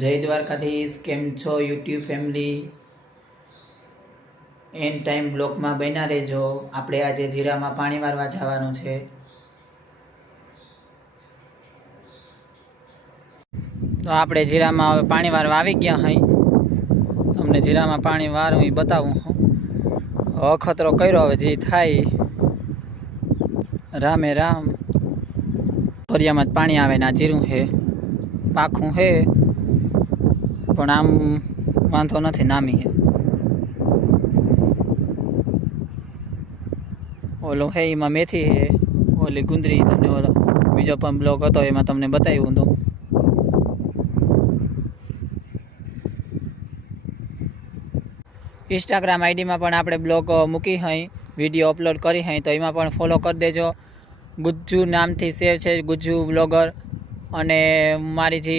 જય દ્વારકાધીશ, કેમ છો યુટ્યુબ ફેમિલી? એન ટાઈમ બ્લોકમાં બન્યા રહેજો. આપણે આજે જીરામાં પાણી વારવા જવાનું છે. તો આપણે જીરામાં હવે પાણી વારવા આવી ગયા હઈ. તમને જીરામાં પાણી વારવું એ બતાવું હું. અખતરો કર્યો, હવે જે થાય રામે રામ. ફરિયામાં જ પાણી આવે ને આ જીરું છે, પાખું છે પણ આમ વાંધો નથી, નામી છે. ઓલું હે એમાં મેથી છે, ઓલી ગુંદરી, તમને ઓલો બીજો પણ બ્લોગ હતો એમાં તમને બતાવ્યું હતું. ઇન્સ્ટાગ્રામ આઈડીમાં પણ આપણે બ્લોગ મૂકી હઈ, વિડીયો અપલોડ કરી હઈ, તો એમાં પણ ફોલો કરી દેજો. ગુજ્જુ નામથી સેવ છે, ગુજ્જુ બ્લોગર. અને મારી જે